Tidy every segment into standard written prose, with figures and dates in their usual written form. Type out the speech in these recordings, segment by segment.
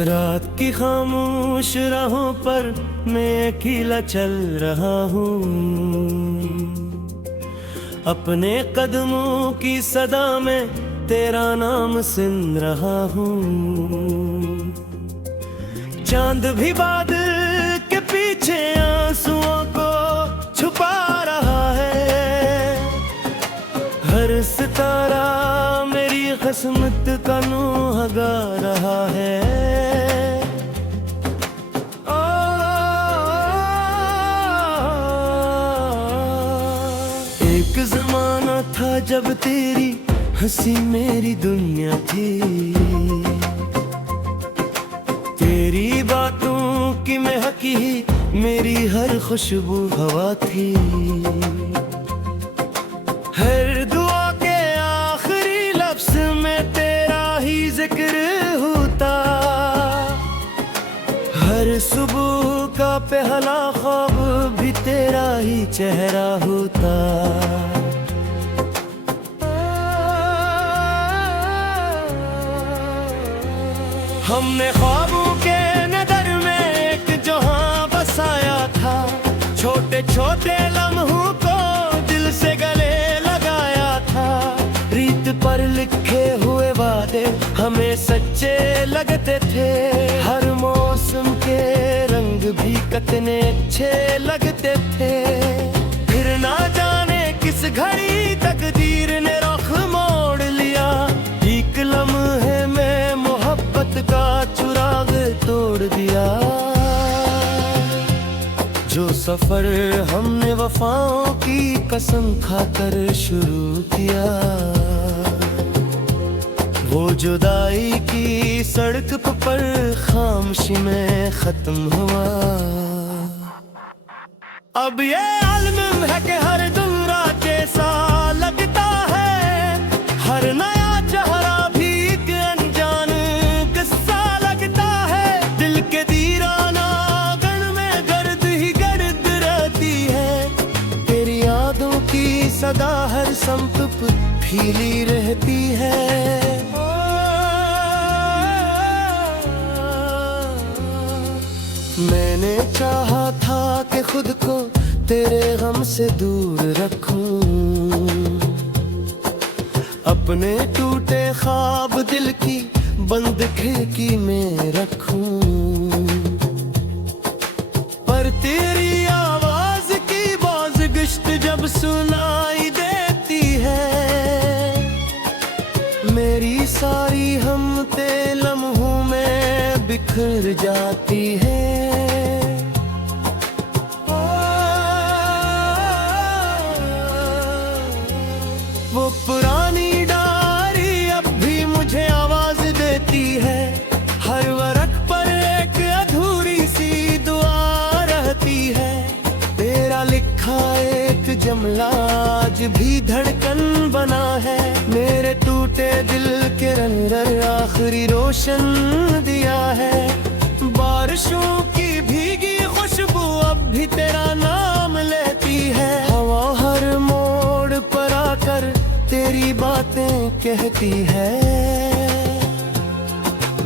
रात की खामोश राहों पर मैं अकेला चल रहा हूँ, अपने कदमों की सदा में तेरा नाम सुन रहा हूँ। चांद भी बादल के पीछे आंसुओं को छुपा रहा है, हर सितारा मेरी किस्मत का नूह गा रहा है। एक जमाना था जब तेरी हंसी मेरी दुनिया थी, तेरी बातों की महकी मेरी हर खुशबू हवा थी। हर दुआ के आखिरी लफ्ज में तेरा ही जिक्र होता, हर सुबह का पहला ख्वाब भी तेरा ही चेहरा होता। हमने ख्वाबों के नगर में एक जहां बसाया था, छोटे छोटे लम्हों को दिल से गले लगाया था। रीत पर लिखे हुए वादे हमें सच्चे लगते थे, हर मौसम के रंग भी कितने अच्छे लगते थे। फिर ना जाने किस घड़ी तकदीर ने रुख मोड़ लिया, एक लम्हे में मोहब्बत का चुराग तोड़ दिया। जो सफर हमने वफाओं की कसम खाकर शुरू किया, वो जुदाई की सड़क पर खामोशी में खत्म हुआ। अब ये आलम है कि हर दिन रात जैसा लगता है, हर नया चेहरा भी एक अनजान किस्सा लगता है। दिल के दीवाना गन में गर्द ही गर्द रहती है, तेरी यादों की सदा हर समत पर फीली रहती है। मैंने चाहा था कि खुद को तेरे गम से दूर रखूं, अपने टूटे ख्वाब दिल की बंद खिड़की में रखूं। पर तेरी आवाज की बाज़गिश्त जब सुनाई देती है, मेरी सारी हमते लम्हों में बिखर जाती है। वो पुरानी डायरी अब भी मुझे आवाज देती है, हर वर्क पर एक अधूरी सी दुआ रहती है। तेरा लिखा एक जुमला आज भी धड़कन बना है, मेरे टूटे दिल के अंदर आखिरी रोशन दिया है। बारिशों की भीगी खुशबू अब भी तेरा नाम लेती है, हवा हर मोड़ पर आकर तेरी बातें कहती है।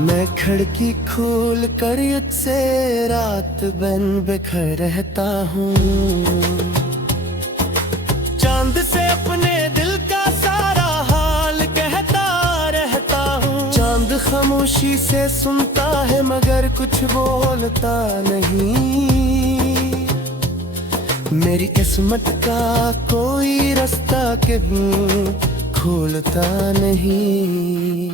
मैं खिड़की खोल कर तुझसे रात बन बिखर रहता हूँ, चांद से अपने दिल का सारा हाल कहता रहता हूँ। चांद खामोशी से सुनता है मगर कुछ बोलता नहीं, मेरी किस्मत का कोई रास्ता कभी खोलता नहीं।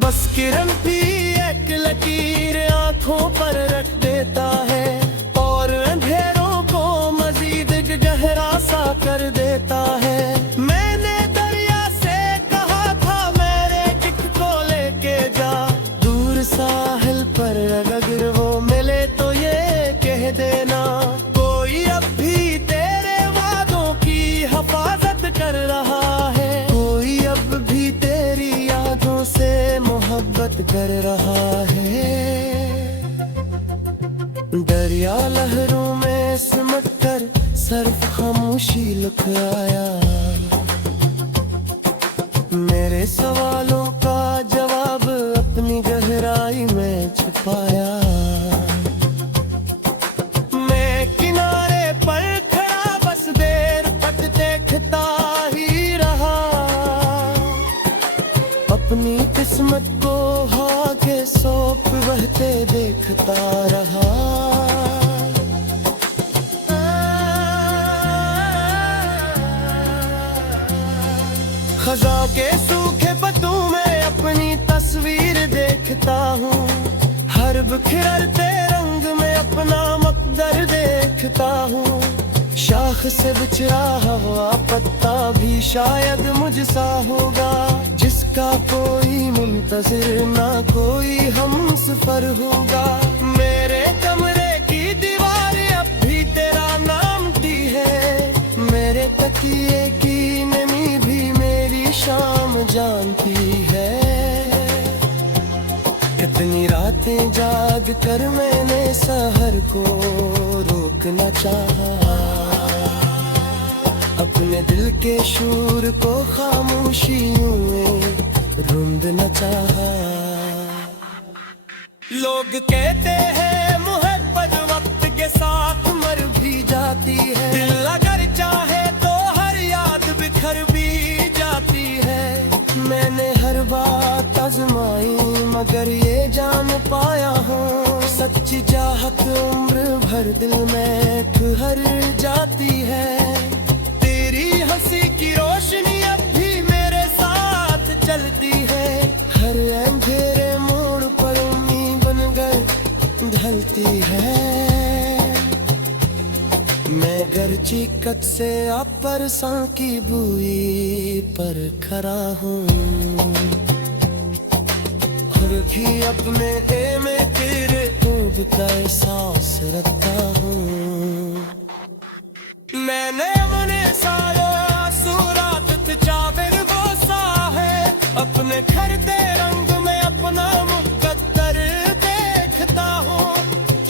बस किरण भी एक लकीर आंखों पर रख देता है, और अंधेरों को मजीद गहरा सा कर देता है। मैंने दरिया से कहा था मेरे किक को लेके जा, दूर साहिल पर अगर वो मिले तो ये कह देना, कोई अब भी तेरे वादों की हिफाजत कर रहा है, कोई अब भी तेरी यादों से मोहब्बत कर रहा है। दरिया लहरों में सिमट कर सिर्फ खामोशी लुक आया, मेरे सवालों का जवाब अपनी गहराई पाया। मैं किनारे पर खड़ा बस देर तक देखता ही रहा, अपनी किस्मत को आगे सौंप बहते देखता रहा। खज़ां के सूखे पत्तों में अपनी तस्वीर देखता हूँ, हर बिखरते रंग में अपना मकदर देखता हूँ। शाख से बिछड़ा हुआ पत्ता भी शायद मुझसा होगा, जिसका कोई मुंतज़िर ना कोई हमसफ़र होगा। मेरे कमरे की दीवारें अब भी तेरा नाम दी है, मेरे तकिए की नमी भी मेरी शाम जानती है। कितनी रातें जाग कर मैंने सहर को रोकना चाहा, अपने दिल के शूर को खामोशियों में रूंधना चाहा। लोग कहते हैं मोहब्बत वक्त के साथ मर भी जाती है, दिल अगर चाहे तो हर याद बिखर भी जाती है। मैंने हर बात आजमाई मगर ये जान पाया हूँ, सच्ची चाहत उम्र भर दिल में ठहर जाती है। तेरी हंसी की रोशनी अब भी मेरे साथ चलती है, हर अंधेरे मोड़ पर उम्मीद बनकर ढलती है। मैं गर्जी कद से आप परसां की बुई पर खड़ा हूँ, और भी अपने ए में तेरे डूबता एहसास रखता हूँ। मैंने अपने सारे आंसू रात चावर बोसा है, अपने खरते रंग में अपना मुकद्दर देखता हूँ।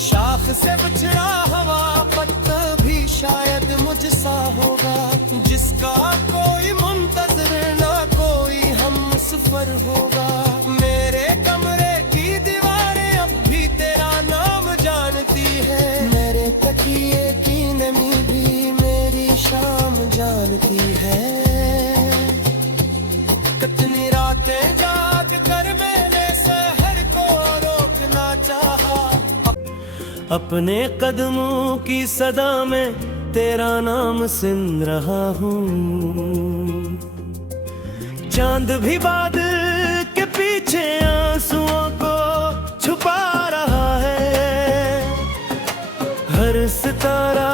शाख से बिछड़ा हवा पत्ता भी शायद मुझसा होगा, जिसका कोई मुंतज़िर ना कोई हमसफ़र होगा। मेरे कमरे की दीवारें अब भी तेरा नाम जानती है, मेरे तकिए की नमी भी मेरी शाम जानती है। कितनी रातें जाग कर मैंने सहर को रोकना चाहा, अपने कदमों की सदा में तेरा नाम सुन रहा हूँ। चांद भी बादल के पीछे आंसुओं को छुपा रहा है, हर सितारा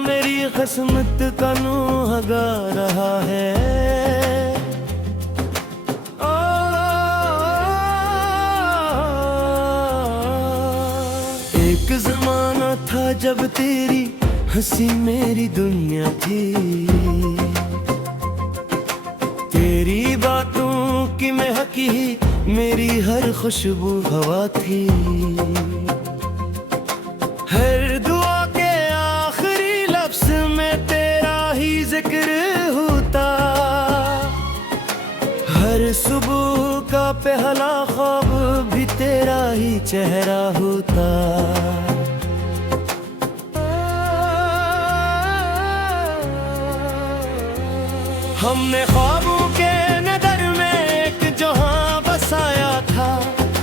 मेरी किस्मत का नूह गा रहा है। एक ज़माना था जब तेरी हंसी मेरी दुनिया थी, तेरी बातों की महक ही मेरी हर खुशबू हवा थी। हर दुआ के आखिरी लफ्ज़ में तेरा ही जिक्र होता, हर सुबह का पहला ख्वाब भी तेरा ही चेहरा होता। हमने ख्वाबों के नदर में एक जहां बसाया था,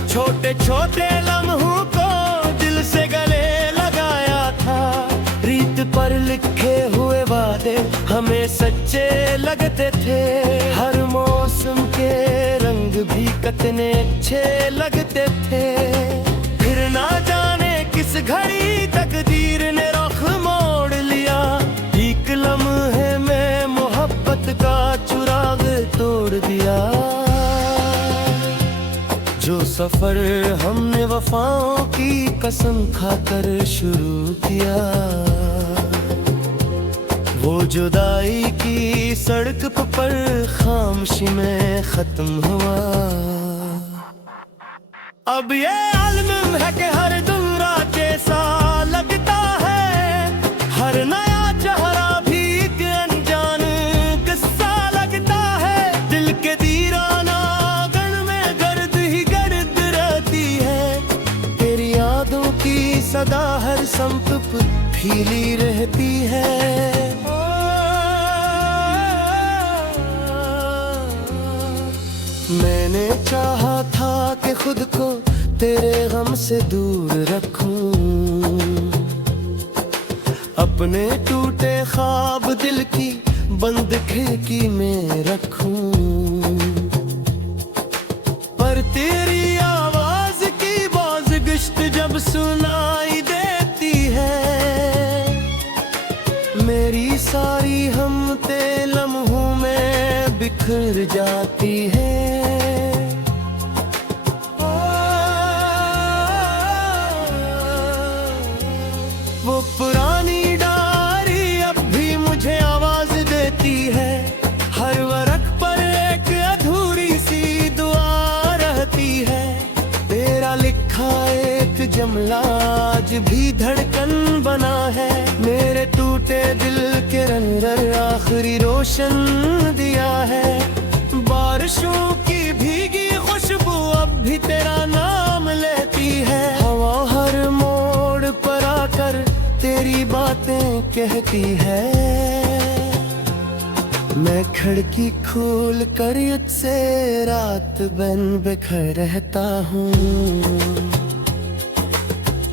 छोटे छोटे लम्हों को दिल से गले लगाया था। रीत पर लिखे हुए वादे हमें सच्चे लगते थे, हर मौसम के रंग भी कितने अच्छे लगते थे। फिर ना जाने किस घड़ी तकदीर ने रुख मोड़ लिया, एक लम्हे में मोहब्बत का चुराग तोड़ दिया। जो सफर हमने वफाओं की कसम खाकर शुरू किया, वो जुदाई की सड़क पर खामोशी में खत्म हुआ। अब ये आलम है कि हर दिन रात जैसा लगता है, हर नया चेहरा भी एक अनजान किस्सा लगता है। दिल के दीवाना गन में गर्द ही गर्द रहती है, सदा हर संत फीली रहती है। मैंने चाहा था कि खुद को तेरे गम से दूर रखूं, अपने टूटे ख्वाब दिल की बंद खिड़की में रखूं, पर तेरी आवाज की बाज़गिश्त जब सुनाई देती है, मेरी सारी हमते लम्हों में बिखर जाती है। वो पुरानी डायरी अब भी मुझे आवाज देती है, हर वर्क पर एक अधूरी सी दुआ रहती है। तेरा लिखा एक जुमला आज भी धड़कन बना है, मेरे टूटे दिल के अंदर आखिरी रोशन दिया है। बारिशों की भीगी खुशबू अब भी तेरा नाम लेती है, हवा हर मोड़ पर आकर तेरी बातें कहती है। मैं खिड़की खोल कर से रात बन बिखर रहता हूँ,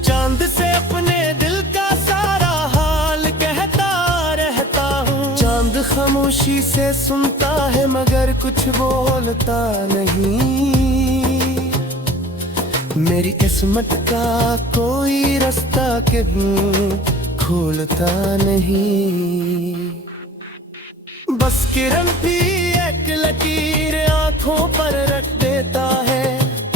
चांद से अपने दिल का सारा हाल कहता रहता हूँ। चांद खामोशी से सुनता है मगर कुछ बोलता नहीं, मेरी किस्मत का कोई रास्ता क्यों खोलता नहीं। बस किरण भी एक लकीर आंखों पर रख देता है,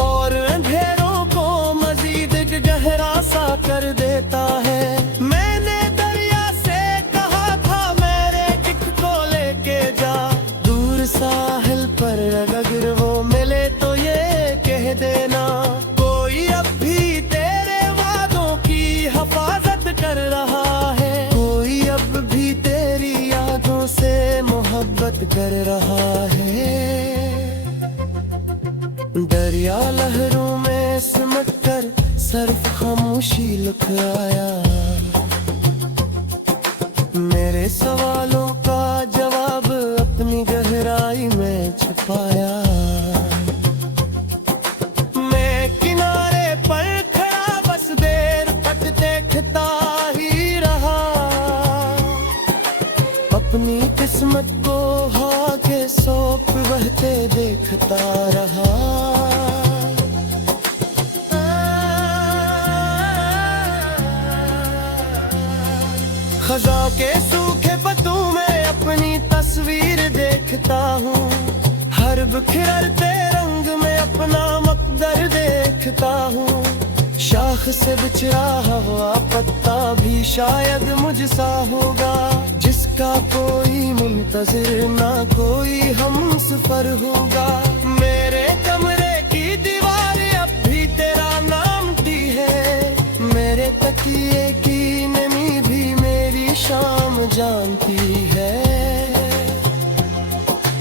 और अंधेरों को मजीद गहरा सा कर देता है। मैंने दरिया से कहा था मेरे टिक को लेके जा, दूर साहिल पर अगर वो मिले तो ये कह देना, कोई अब भी तेरे वादों की हिफाजत कर रहा है, कोई अब भी तेरी यादों से मोहब्बत कर रहा है। दरिया लहरों में सिमट कर सिर्फ खामोशी लुक आया, मेरे सवालों का जवाब अपनी गहराई में छुपाया। मैं किनारे पर खड़ा बस देर तक देखता ही रहा, अपनी किस्मत को आगे सौंप बहते देखता रहा। खज़ां के सूखे पत्तों में अपनी तस्वीर देखता हूँ, हर बिखरते रंग में अपना मकदर देखता हूँ। शाख से बिछड़ा हुआ पत्ता भी शायद मुझसा होगा, जिसका कोई मुंतजिर ना कोई हमसफर होगा। मेरे कमरे की दीवार अब भी तेरा नाम दी है, मेरे तकिए की नमी भी मेरी शाम जानती है।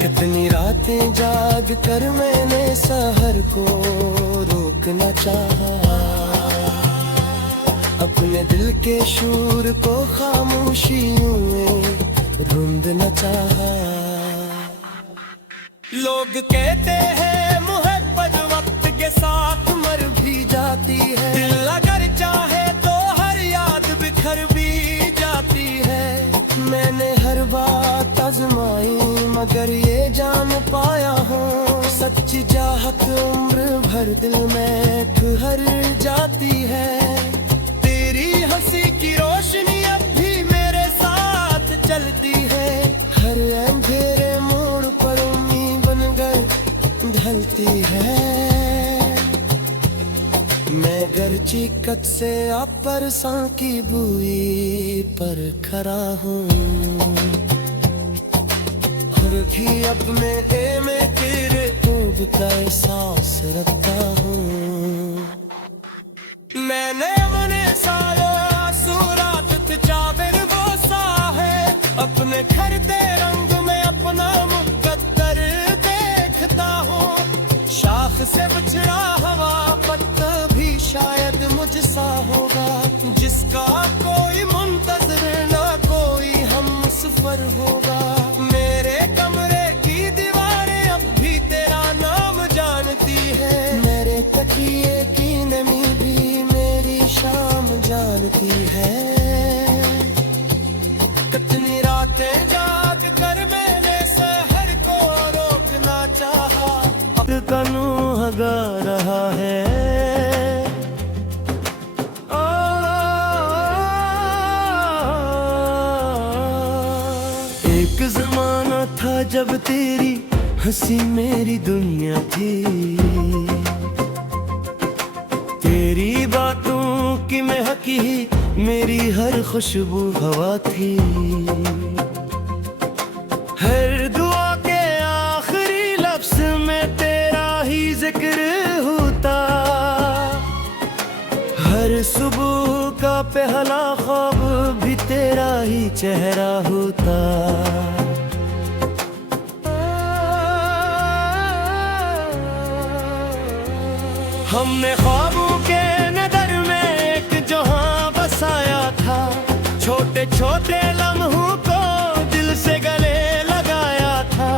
कितनी रातें जाग कर मैंने सहर को रोकना चाहा, अपने दिल के शूर को खामोशियों में रूंधना चाहा। लोग कहते हैं मोहब्बत वक्त के साथ मर भी जाती है, दिल अगर चाहे तो हर याद बिखर भी जाती है। मैंने हर बात आजमाई मगर ये जान पाया हूँ, सच्ची चाहत उम्र भर दिल में ठहर जाती है। तेरी हंसी की रोशनी अब भी मेरे साथ चलती है, हर अंधेरे मोड़ पर उम्मीद बनकर ढलती है। मैं गर्ची कद से आप परसां की बुई पर खड़ा हूँ, और भी अपने में तेरे डूबता एहसास रखता हूँ। मैंने अपने सारे आसूरात चादर बोसा है, अपने खरते रंग में अपना मुकद्दर देखता हूँ। शाख से बिछड़ा हवा पत्ता भी शायद मुझसा होगा, जिसका कोई मुंतज़िर ना कोई हम सफर होगा। मेरे कमरे की दीवारें अब भी तेरा नाम जानती है, मेरे तकिए की नमी भी मेरी शाम जानती है। कितनी रातें जाग कर मैंने सहर को रोकना चाहा, अब कानून हगा रहा है। एक जमाना था जब तेरी हंसी मेरी दुनिया थी, तेरी बातों की महकी मेरी हर खुशबू हवा थी। हर दुआ के आखिरी लफ्ज में तेरा ही जिक्र होता, हर सुबह का पहला ख्वाब भी तेरा ही चेहरा होता। हमने ख्वाबों के नगर में एक जहां बसाया था, छोटे छोटे लम्हों को दिल से गले लगाया था।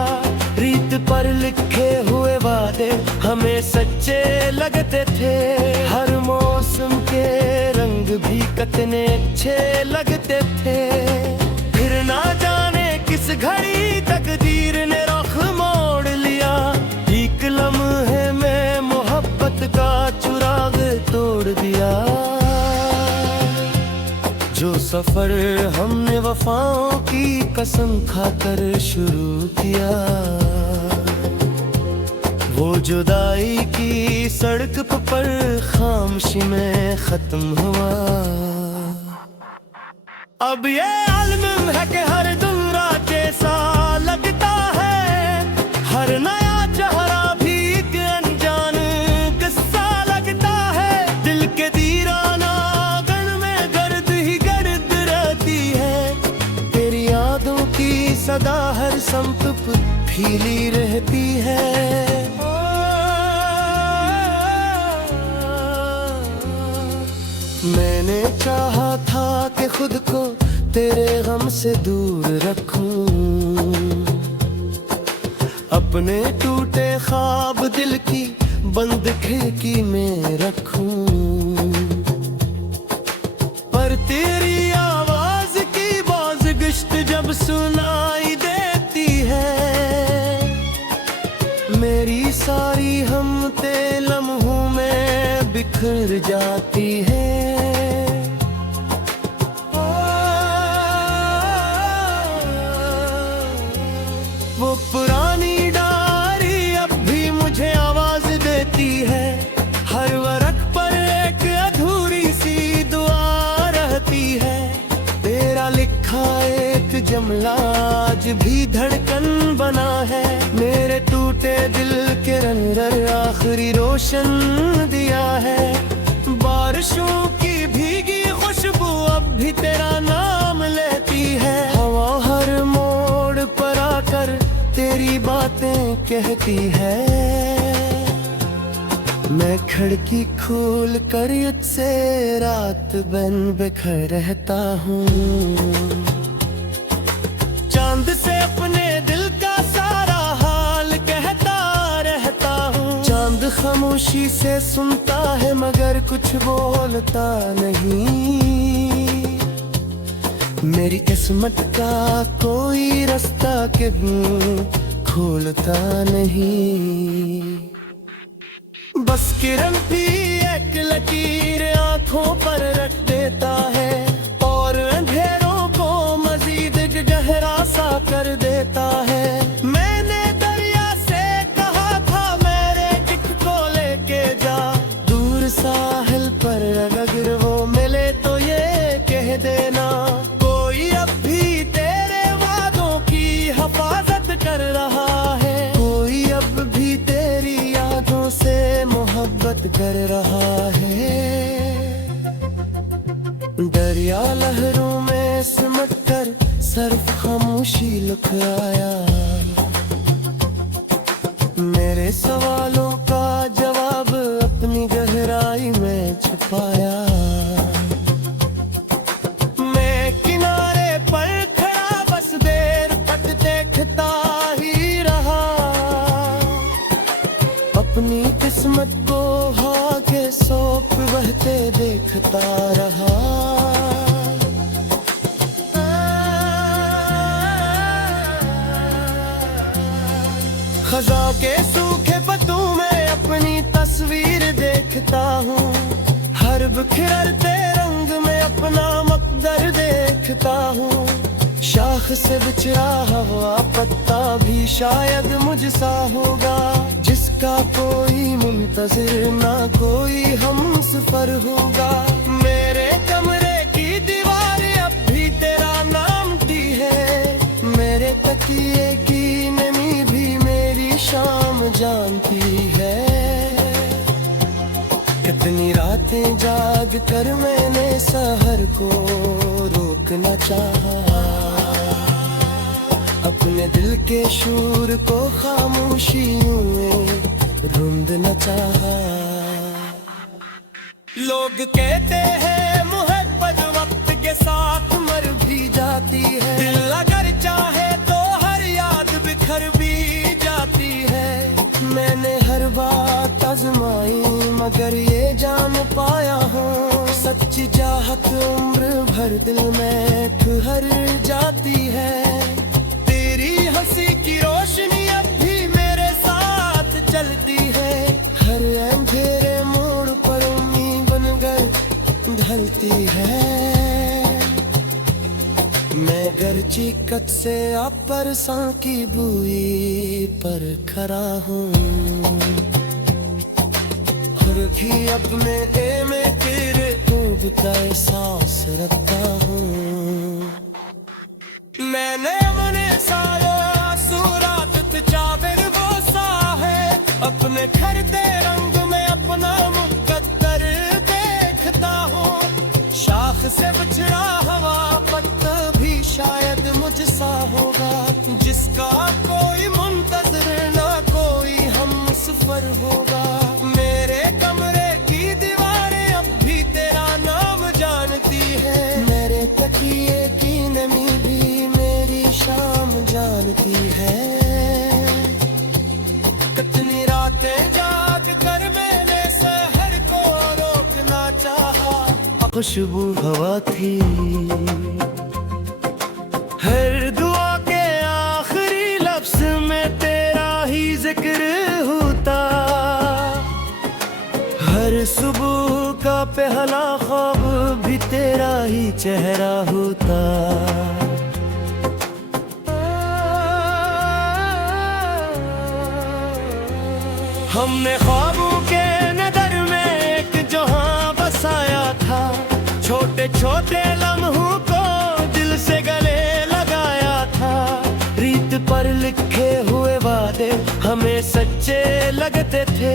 रीत पर लिखे हुए वादे हमें सच्चे लगते थे, हर मौसम के रंग भी कितने अच्छे लगते थे। फिर ना जाने किस घड़ी तकदीर ने रुख मोड़ लिया, एक लम्हे में मोहब्बत का चुराग तोड़ दिया। जो सफर हमने वफाओं की कसम खाकर शुरू किया, वो जुदाई की सड़क पर खामोशी में खत्म हुआ। अब ये आलम है कि हर दिन रात जैसा लगता है, हर नया चेहरा भी एक अनजान किस्सा लगता है। दिल के दीवाना गन में गर्द ही गर्द रहती है, तेरी यादों की सदा हर संप पर फीली रहती है। मैंने चाहा था कि खुद को तेरे गम से दूर रखूं, अपने टूटे ख्वाब दिल की बंद खिड़की में रखूं। पर तेरी आवाज की बाज़गिश्त जब सुनाई देती है, मेरी सारी हमते लम्हों में बिखर जाती है। वो पुरानी डायरी अब भी मुझे आवाज देती है, हर वर्क पर एक अधूरी सी दुआ रहती है। तेरा लिखा एक जुमला आज भी धड़कन बना है, मेरे टूटे दिल के अंदर आखिरी रोशन दिया है। बारिशों की भीगी खुशबू अब भी तेरा नाम लेती है, हवा हर मोड़ पर आकर तेरी बातें कहती है। मैं खिड़की खोल कर से रात बन बिखर रहता हूँ, चांद से अपने दिल का सारा हाल कहता रहता हूँ। चांद खामोशी से सुनता है मगर कुछ बोलता नहीं, मेरी किस्मत का कोई रास्ता क्यों खोलता नहीं। बस किरण भी एक लकीर आंखों पर रख देता है, और अंधेरों को मजीद गहरा सा कर देता है। मैंने दरिया से कहा था मेरे टिक को लेके जा, दूर साहिल पर अगर वो मिले तो ये कह देना, कोई अब भी तेरे वादों की हिफाजत कर रहा है, कोई अब भी तेरी यादों से मोहब्बत कर रहा है। दरिया लहरों में सिमट कर सिर्फ खामोशी लुक आया, मेरे सवालों का जवाब अपनी गहराई में छुपाया। खजा के सूखे पत्तों में अपनी तस्वीर देखता हूँ, हर बिखरते रंग में अपना मकदर देखता हूँ। शाख से बिछड़ा हुआ पत्ता भी शायद मुझसा होगा, जिसका कोई मुंतजिर ना कोई हमसफर होगा। मेरे कमरे की दीवार अब भी तेरा नाम दी है, मेरे तकिए की नमी भी मेरी शाम जानती है। कितनी रातें जाग कर मैंने सहर को रोकना चाहा, अपने दिल के शूर को खामोशियों में रूंधना चाहा। लोग कहते हैं मोहब्बत वक्त के साथ मर भी जाती है, दिल अगर चाहे तो हर याद बिखर भी जाती है। मैंने हर बात आजमाई मगर ये जान पाया हूँ, सच्ची चाहत उम्र भर दिल में ठहर जाती है। तेरी हंसी की रोशनी अब भी मेरे साथ चलती है, हर अंधेरे मोड़ पर उम्मीद बनकर ढलती है। मैं गर्ची कट से आप परसां की बुई पर खड़ा हूँ, और भी अपने ए में तेरे डूबता एहसास रखता हूँ। मैंने अपने सारे आंसू रात चादर बोसा है, अपने खरते रंग में अपना मुकद्दर देखता हूँ। शाख से बिछड़ा हवा पत्ता भी शायद मुझसा होगा, जिसका कोई मुंतज़िर ना कोई हमसफर होगा। मेरे कमरे की दीवारें अब भी तेरा नाम जानती है, मेरे तकिए की नमी भी मेरी शाम जानती है। कितनी रातें जाग कर मैंने सहर को रोकना चाहा, खुशबू हवा थी हर दुआ के आखिरी लफ्ज में तेरा ही जिक्र होता, हर सुबह का पहला ख्वाब भी तेरा ही चेहरा होता। हमने ख्वाबों के नगर में एक जहां बसाया था, छोटे छोटे लम्हों को दिल से गले लगाया था। रीत पर लिखे हुए वादे हमें सच्चे लगते थे,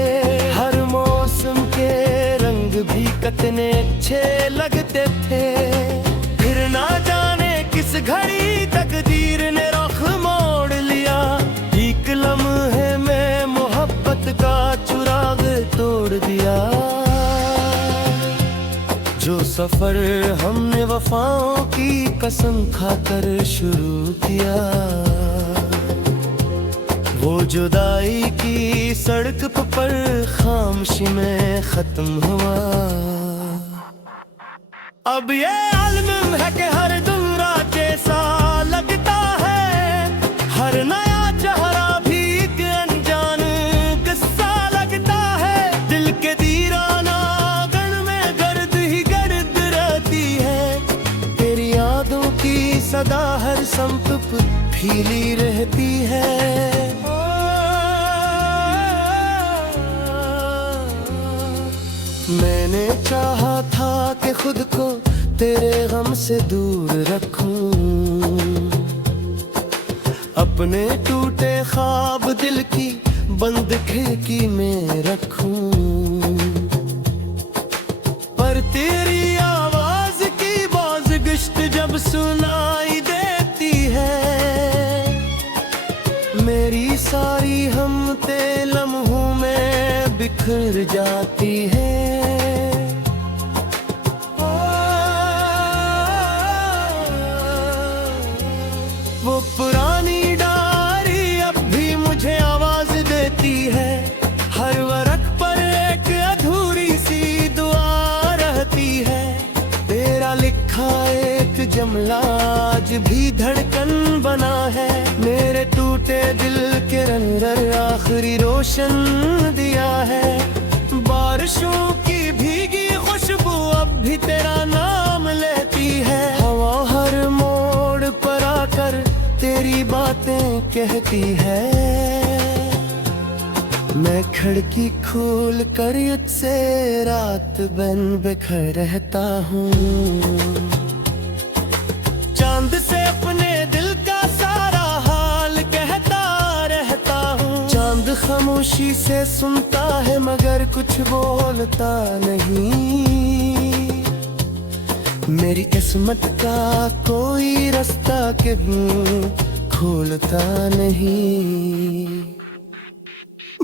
हर मौसम के रंग भी कितने अच्छे लगते थे। फिर ना जाने किस घड़ी तकदीर ने रुख मोड़ लिया, एक लम्हे में मोहब्बत का चुराग तोड़ दिया। जो सफर हमने वफाओं की कसम खाकर शुरू किया, वो जुदाई की सड़क पर खामोशी में खत्म हुआ। अब ये आलम है कि हर दिन रात जैसा लगता है, हर नया चेहरा भी एक अनजान किस्सा लगता है। दिल के दीवाना गन में गर्द ही गर्द रहती है, तेरी यादों की सदा हर संप पर फीली रहती है। मैंने चाहा था कि खुद को तेरे गम से दूर रखूं, अपने टूटे ख्वाब दिल की बंद खिड़की में रखूं। पर तेरी आवाज की बाज़गिश्त जब सुनाई देती है, मेरी सारी हमते लम्हों में बिखर जाती है। वो पुरानी डायरी अब भी मुझे आवाज देती है, हर वर्क पर एक अधूरी सी दुआ रहती है। तेरा लिखा एक जुमला आज भी धड़कन बना है। मेरे टूटे दिल के अंदर आखिरी रोशन दिया है। बारिशों की भीगी खुशबू अब भी तेरा नाम लेती है। हवा हर मोड़ पर आकर तेरी बातें कहती है। मैं खिड़की खोल कर तुझसे रात बन बिखर रहता हूँ। चांद से अपने दिल का सारा हाल कहता रहता हूँ। चांद खामोशी से सुनता है मगर कुछ बोलता नहीं। मेरी किस्मत का कोई रास्ता क्यों खोलता नहीं।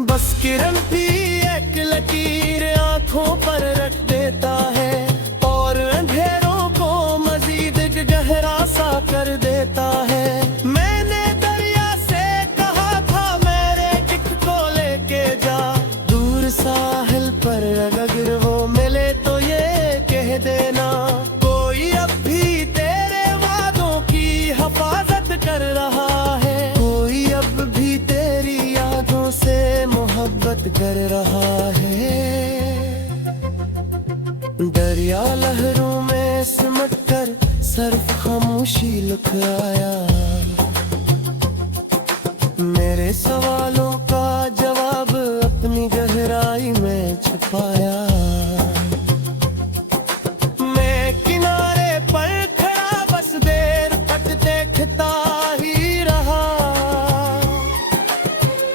बस किरण भी एक लकीर आंखों पर रख देता है और अंधेरों को मजीद गहरा सा कर देता है। मैंने दरिया से कहा था मेरे किक को लेके जा दूर साहिल पर, अगर वो मिले तो ये कह देना कोई अब भी तेरे वादों की हिफाजत कर रहा है। कोई अब भी तेरी यादों से मोहब्बत कर रहा है। दरिया लहरों में सिमट कर सिर्फ खामोशी लुक आया। मेरे सवालों का जवाब अपनी गहराई में छुपाया। मैं किनारे पर खड़ा बस देर तक देखता ही रहा।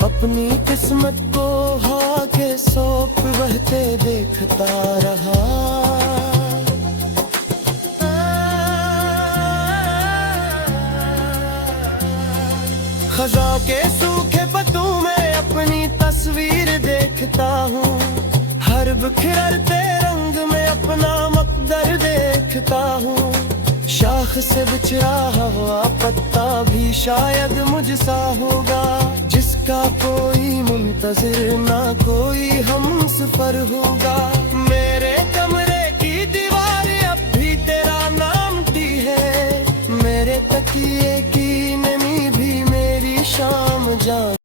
अपनी किस्मत को हवा के सौंप बहते देखता रहा। खज़ां के सूखे पत्तों में अपनी तस्वीर देखता हूँ। हर बिखरते रंग में अपना मकदर देखता हूँ। शाख से बिछड़ा हुआ पत्ता भी शायद मुझसा होगा, जिसका कोई मुंतजिर ना कोई हमसफर होगा। मेरे कमरे की दीवार अब भी तेरा नाम दी है। मेरे तकिए